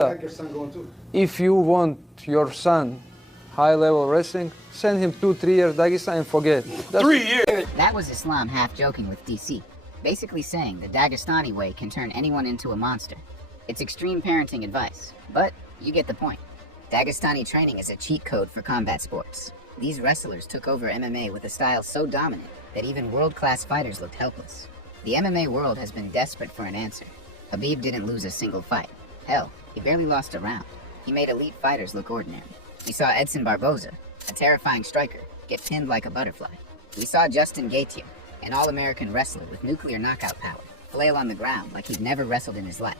your son going too. If you want your son high-level wrestling, send him 2-3 years Dagestan and forget. 3 years? That was Islam half joking with DC, basically saying the Dagestani way can turn anyone into a monster. It's extreme parenting advice, but you get the point. Dagestani training is a cheat code for combat sports. These wrestlers took over MMA with a style so dominant that even world-class fighters looked helpless. The MMA world has been desperate for an answer. Khabib didn't lose a single fight. Hell, he barely lost a round. He made elite fighters look ordinary. We saw Edson Barboza, a terrifying striker, get pinned like a butterfly. We saw Justin Gaethje, an all-American wrestler with nuclear knockout power, flail on the ground like he'd never wrestled in his life.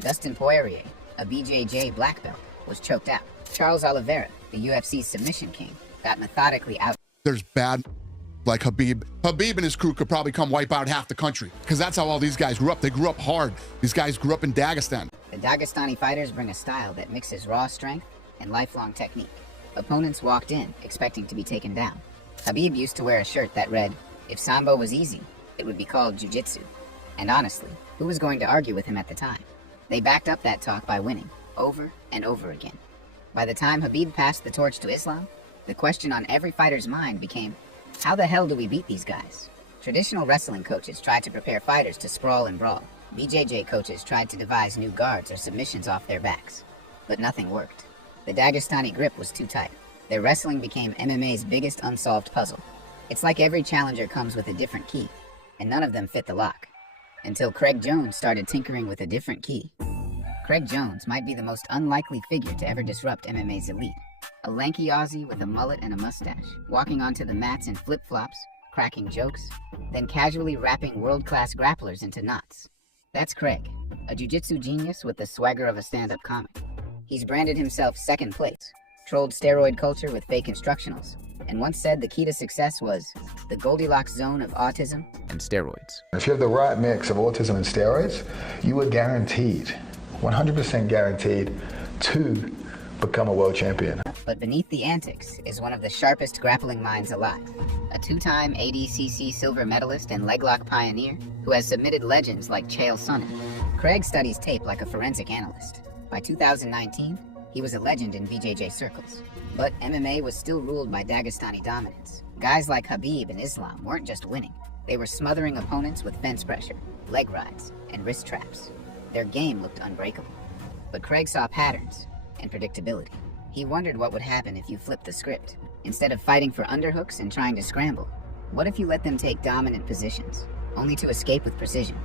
Dustin Poirier, a BJJ black belt, was choked out. Charles Oliveira, the UFC's submission king, got methodically out. There's bad, like Khabib. Khabib and his crew could probably come wipe out half the country, because that's how all these guys grew up. They grew up hard. These guys grew up in Dagestan. The Dagestani fighters bring a style that mixes raw strength and lifelong technique. Opponents walked in expecting to be taken down. Khabib used to wear a shirt that read, "If Sambo was easy, it would be called jiu-jitsu." And honestly, who was going to argue with him at the time? They backed up that talk by winning, over and over again. By the time Khabib passed the torch to Islam, the question on every fighter's mind became, how the hell do we beat these guys? Traditional wrestling coaches tried to prepare fighters to sprawl and brawl. BJJ coaches tried to devise new guards or submissions off their backs. But nothing worked. The Dagestani grip was too tight. Their wrestling became MMA's biggest unsolved puzzle. It's like every challenger comes with a different key, and none of them fit the lock. Until Craig Jones started tinkering with a different key. Craig Jones might be the most unlikely figure to ever disrupt MMA's elite. A lanky Aussie with a mullet and a mustache, walking onto the mats in flip-flops, cracking jokes, then casually wrapping world-class grapplers into knots. That's Craig, a jiu-jitsu genius with the swagger of a stand-up comic. He's branded himself second place, trolled steroid culture with fake instructionals, and once said the key to success was the Goldilocks zone of autism and steroids. If you have the right mix of autism and steroids, you are guaranteed, 100% guaranteed, to become a world champion. But beneath the antics is one of the sharpest grappling minds alive, a two-time ADCC silver medalist and leglock pioneer who has submitted legends like Chael Sonnen. Craig studies tape like a forensic analyst. By 2019, he was a legend in BJJ circles. But MMA was still ruled by Dagestani dominance. Guys like Khabib and Islam weren't just winning. They were smothering opponents with fence pressure, leg rides, and wrist traps. Their game looked unbreakable. But Craig saw patterns and predictability. He wondered what would happen if you flipped the script. Instead of fighting for underhooks and trying to scramble, what if you let them take dominant positions, only to escape with precision?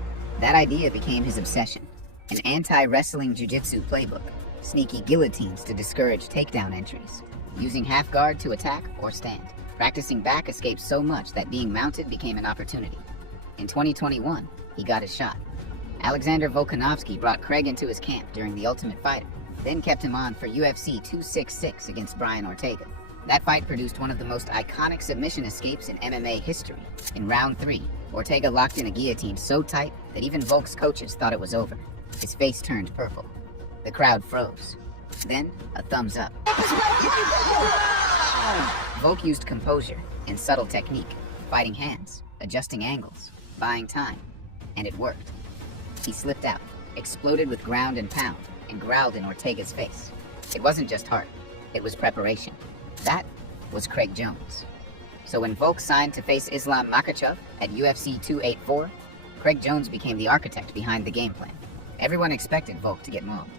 That idea became his obsession. An anti-wrestling jiu-jitsu playbook, sneaky guillotines to discourage takedown entries, using half guard to attack or stand, practicing back escapes so much that being mounted became an opportunity. In 2021, he got his shot. Alexander Volkanovski brought Craig into his camp during The Ultimate Fighter, then kept him on for UFC 266 against Brian Ortega. That fight produced one of the most iconic submission escapes in MMA history. In round 3, Ortega locked in a guillotine so tight that even Volk's coaches thought it was over. His face turned purple. The crowd froze. Then, a thumbs up. Volk used composure and subtle technique, fighting hands, adjusting angles, buying time, and it worked. He slipped out, exploded with ground and pound, and growled in Ortega's face. It wasn't just heart, it was preparation. That was Craig Jones. So when Volk signed to face Islam Makhachev at UFC 284, Craig Jones became the architect behind the game plan. Everyone expected Volk to get mauled.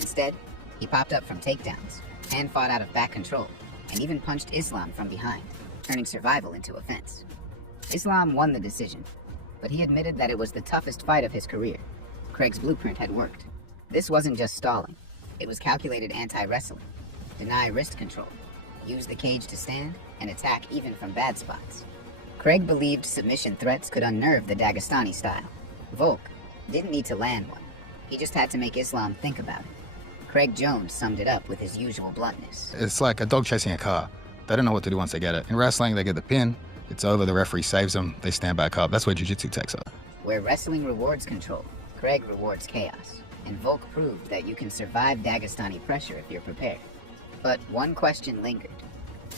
Instead, he popped up from takedowns, hand-fought out of back control, and even punched Islam from behind, turning survival into offense. Islam won the decision, but he admitted that it was the toughest fight of his career. Craig's blueprint had worked. This wasn't just stalling. It was calculated anti-wrestling. Deny wrist control, use the cage to stand, and attack even from bad spots. Craig believed submission threats could unnerve the Dagestani style. Volk didn't need to land one. He just had to make Islam think about it. Craig Jones summed it up with his usual bluntness. It's like a dog chasing a car. They don't know what to do once they get it. In wrestling, they get the pin, it's over, the referee saves them, they stand back up. That's where jiu-jitsu takes up. Where wrestling rewards control, Craig rewards chaos. And Volk proved that you can survive Dagestani pressure if you're prepared. But one question lingered.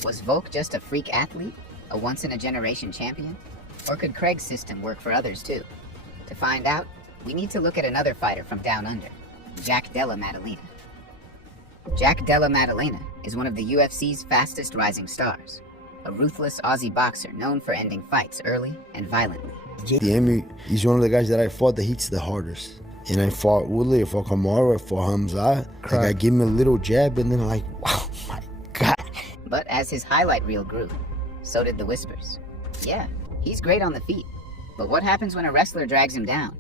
Was Volk just a freak athlete? A once-in-a-generation champion? Or could Craig's system work for others too? To find out, we need to look at another fighter from down under, Jack Della Maddalena. Jack Della Maddalena is one of the UFC's fastest rising stars, a ruthless Aussie boxer known for ending fights early and violently. Emmy, he's one of the guys that I fought that hits the hardest. And I fought Woodley, I fought Kamaru, I fought Hamza. Like, I give him a little jab and then I'm like, wow, my God. But as his highlight reel grew, so did the whispers. Yeah, he's great on the feet, but what happens when a wrestler drags him down?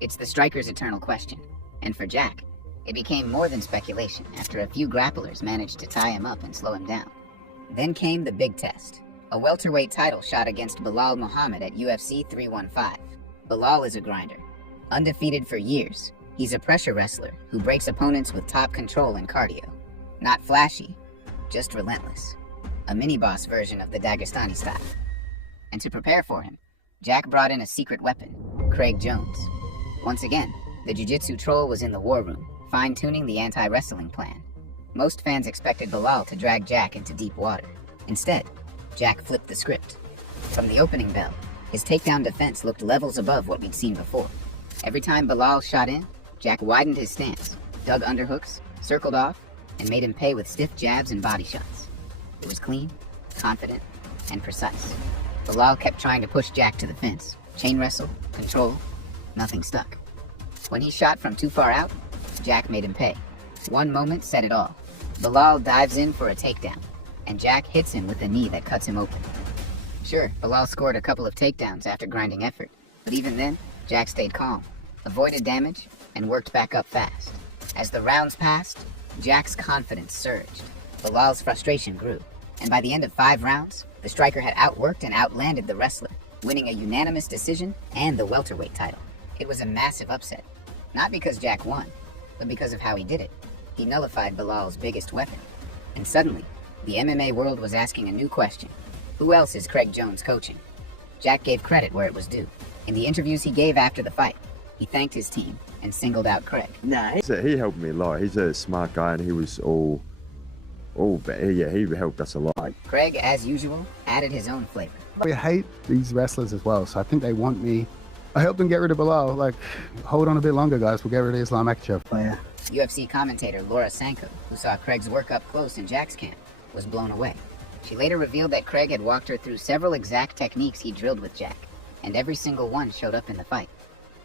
It's the striker's eternal question. And for Jack, it became more than speculation after a few grapplers managed to tie him up and slow him down. Then came the big test, a welterweight title shot against Belal Muhammad at UFC 315. Belal is a grinder. Undefeated for years, he's a pressure wrestler who breaks opponents with top control and cardio. Not flashy, just relentless. A mini-boss version of the Dagestani style. And to prepare for him, Jack brought in a secret weapon, Craig Jones. Once again, the jiu-jitsu troll was in the war room, fine-tuning the anti-wrestling plan. Most fans expected Belal to drag Jack into deep water. Instead, Jack flipped the script. From the opening bell, his takedown defense looked levels above what we'd seen before. Every time Belal shot in, Jack widened his stance, dug underhooks, circled off, and made him pay with stiff jabs and body shots. It was clean, confident, and precise. Belal kept trying to push Jack to the fence. Chain wrestle, control, nothing stuck. When he shot from too far out, Jack made him pay. One moment said it all. Belal dives in for a takedown, and Jack hits him with a knee that cuts him open. Sure, Belal scored a couple of takedowns after grinding effort, but even then, Jack stayed calm, avoided damage, and worked back up fast. As the rounds passed, Jack's confidence surged. Belal's frustration grew, and by the end of 5 rounds, the striker had outworked and outlanded the wrestler, winning a unanimous decision and the welterweight title. It was a massive upset, not because Jack won, but because of how he did it. He nullified Belal's biggest weapon. And suddenly, the MMA world was asking a new question. Who else is Craig Jones coaching? Jack gave credit where it was due. In the interviews he gave after the fight, he thanked his team and singled out Craig. He helped me a lot. He's a smart guy and he was he helped us a lot. Craig, as usual, added his own flavor. We hate these wrestlers as well, so I think they want me. I helped them get rid of Belal. Like, hold on a bit longer, guys. We'll get rid of Islam Makhachev. Oh, yeah. UFC commentator Laura Sanko, who saw Craig's work up close in Jack's camp, was blown away. She later revealed that Craig had walked her through several exact techniques he drilled with Jack, and every single one showed up in the fight.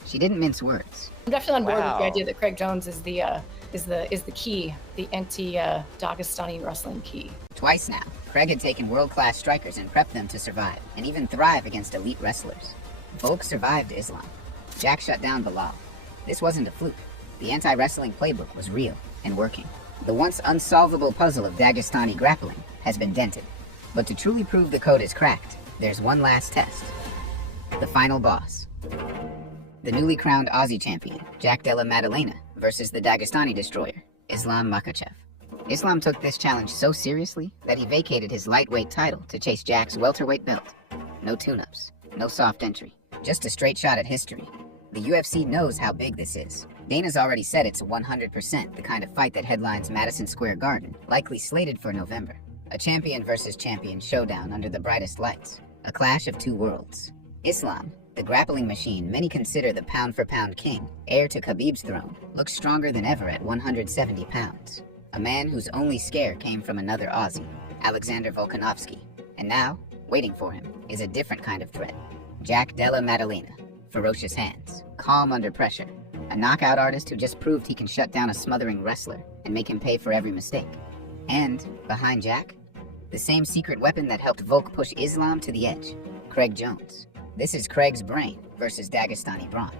She didn't mince words. I'm definitely on board with the idea that Craig Jones is the key, the anti-Dagestani wrestling key. Twice now, Craig had taken world-class strikers and prepped them to survive, and even thrive against elite wrestlers. Volk survived Islam. Jack shut down Belal. This wasn't a fluke. The anti-wrestling playbook was real and working. The once unsolvable puzzle of Dagestani grappling has been dented. But to truly prove the code is cracked, there's one last test. The final boss. The newly crowned Aussie champion, Jack Della Maddalena, versus the Dagestani destroyer, Islam Makhachev. Islam took this challenge so seriously that he vacated his lightweight title to chase Jack's welterweight belt. No tune-ups, no soft entry, just a straight shot at history. The UFC knows how big this is. Dana's already said it's 100% the kind of fight that headlines Madison Square Garden, likely slated for November. A champion versus champion showdown under the brightest lights. A clash of two worlds. Islam, the grappling machine many consider the pound-for-pound king, heir to Khabib's throne, looks stronger than ever at 170 pounds. A man whose only scare came from another Aussie, Alexander Volkanovski. And now, waiting for him, is a different kind of threat. Jack Della Maddalena. Ferocious hands, calm under pressure. A knockout artist who just proved he can shut down a smothering wrestler and make him pay for every mistake. And, behind Jack, the same secret weapon that helped Volk push Islam to the edge, Craig Jones. This is Craig's brain versus Dagestani brawn.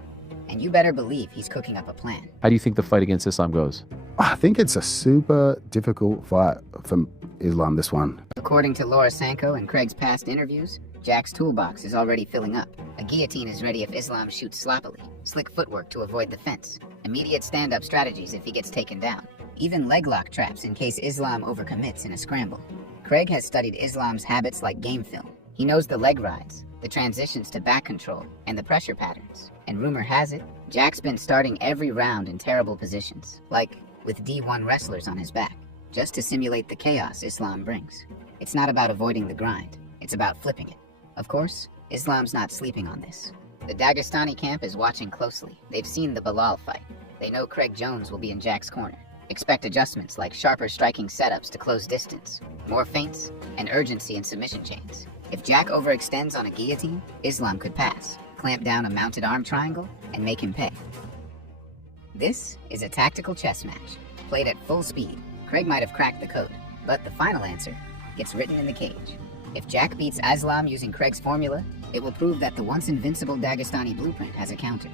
And you better believe he's cooking up a plan. How do you think the fight against Islam goes? I think it's a super difficult fight for Islam, this one. According to Laura Sanko and Craig's past interviews, Jack's toolbox is already filling up. A guillotine is ready if Islam shoots sloppily, slick footwork to avoid the fence, immediate stand-up strategies if he gets taken down, even leg lock traps in case Islam overcommits in a scramble. Craig has studied Islam's habits like game film. He knows the leg rides, the transitions to back control, and the pressure patterns. And rumor has it, Jack's been starting every round in terrible positions, like with D1 wrestlers on his back, just to simulate the chaos Islam brings. It's not about avoiding the grind, it's about flipping it. Of course, Islam's not sleeping on this. The Dagestani camp is watching closely. They've seen the Belal fight. They know Craig Jones will be in Jack's corner. Expect adjustments like sharper striking setups to close distance, more feints, and urgency in submission chains. If Jack overextends on a guillotine, Islam could pass, clamp down a mounted arm triangle, and make him pay. This is a tactical chess match, played at full speed. Craig might have cracked the code, but the final answer gets written in the cage. If Jack beats Islam using Craig's formula, it will prove that the once invincible Dagestani blueprint has a counter.